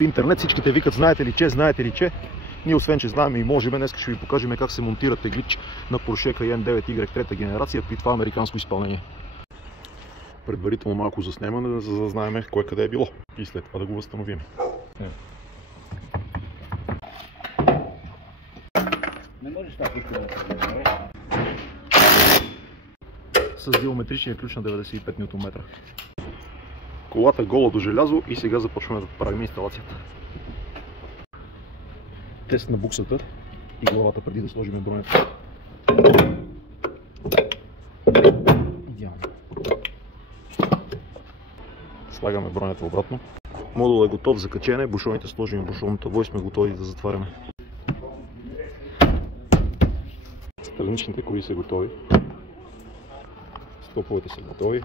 В интернет всичките викат, знаете ли че, знаете ли че. Ние освен, че знаем и можем, днес ще ви покажем как се монтира теглич на Porsche Cayenne 9Y трета генерация при това американско изпълнение. Предварително малко заснемане, за да знаем кое къде е било и след това да го възстановим. Не можеш така с диометричния ключ на 95 Нм. Колата гола до желязо и сега започваме да правим инсталацията. Тест на буксата и главата преди да сложим бронята. Идеално. Слагаме бронята обратно. Модул е готов за качене, бушоните сложим в бушонното табло и сме готови да затваряме. Страничните коли са готови. Стоповете са готови.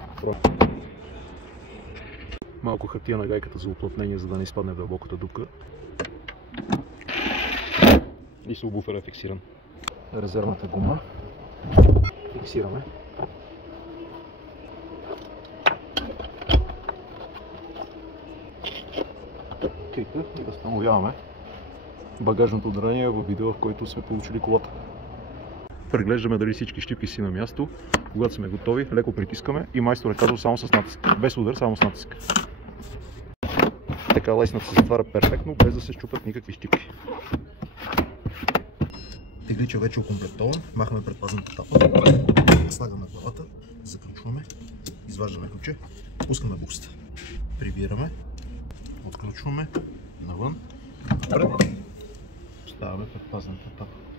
Малко хартия на гайката за уплътнение, за да не изпадне в дълбоката дупка. И субвуфера е фиксиран. Резервната гума. Фиксираме. Крипа и възстановяваме багажното отделение в видео, в който сме получили колата. Преглеждаме дали всички щипки си на място. Когато сме готови, леко притискаме и майстор е казал само с натиск. Без удар, само с натиск. Така лесната се затваря перфектно, без да се щупят никакви щипки. Теглича вече е окомплектован. Махаме предпазната тапа. Слагаме главата, заключваме, изваждаме ключе, пускаме буксата. Прибираме, отключваме навън, поставяме предпазната тапа.